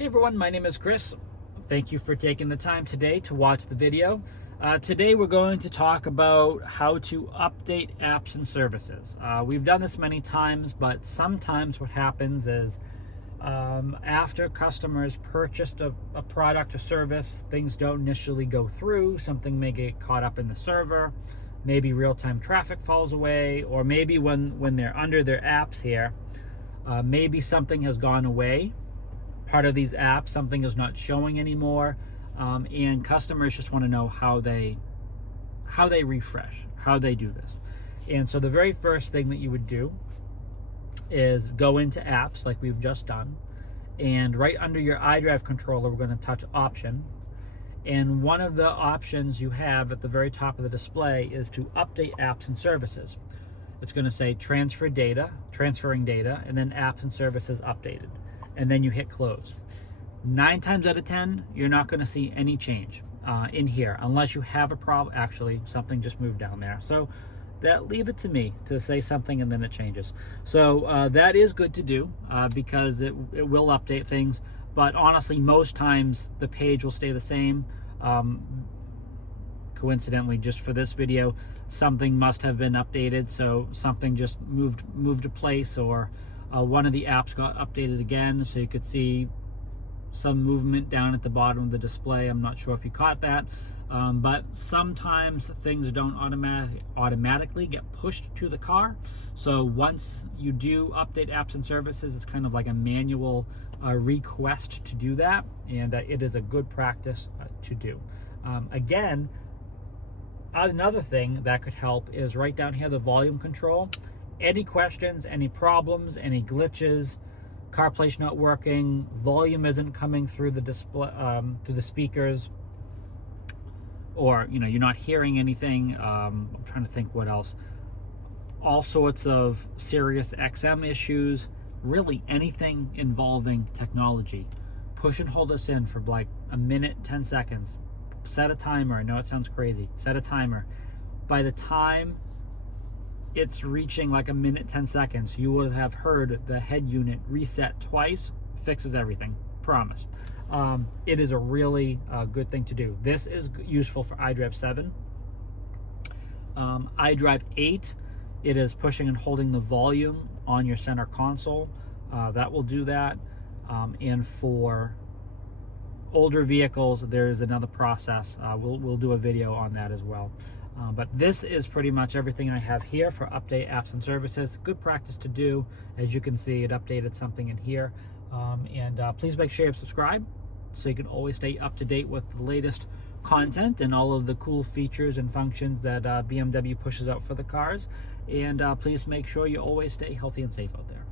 Hey everyone, my name is Chris. Thank you for taking the time today to watch the video. Today we're going to talk about how to update apps and services. We've done this many times, but sometimes what happens is after customers purchased a product or service, things don't initially go through. Something may get caught up in the server, maybe real-time traffic falls away, or maybe when they're under their apps here, maybe something has gone away. Part of these apps, something is not showing anymore, and customers just want to know how they refresh, how they do this. And so the very first thing that you would do is go into apps like we've just done, and right under your iDrive controller, we're going to touch option. And one of the options you have at the very top of the display is to update apps and services. It's going to say transferring data, and then apps and services updated. And then you hit close. 9 times out of 10, you're not going to see any change in here unless you have a problem. Actually, something just moved down there. So leave it to me to say something and then it changes. So that is good to do because it will update things. But honestly, most times the page will stay the same. Coincidentally, just for this video, something must have been updated. So something just moved to place, or one of the apps got updated again, so you could see some movement down at the bottom of the display. I'm not sure if you caught that, but sometimes things don't automatically get pushed to the car. So once you do update apps and services, it's kind of like a manual request to do that, and it is a good practice to do. Again, another thing that could help is right down here, the volume control. Any questions, any problems, any glitches, CarPlay's not working, volume isn't coming through the display, through the speakers, or you're not hearing anything. I'm trying to think what else. All sorts of serious XM issues, really anything involving technology. Push and hold us in for like a minute, 10 seconds. Set a timer. I know it sounds crazy. Set a timer. By the time it's reaching like a minute, 10 seconds, you would have heard the head unit reset twice. Fixes everything, promise. It is a really good thing to do. This is useful for iDrive 7. iDrive 8, it is pushing and holding the volume on your center console. That will do that. And for older vehicles, there's another process. We'll do a video on that as well. But this is pretty much everything I have here for update apps and services. Good practice to do. As you can see, it updated something in here. Please make sure you subscribe so you can always stay up to date with the latest content and all of the cool features and functions that BMW pushes out for the cars. And please make sure you always stay healthy and safe out there.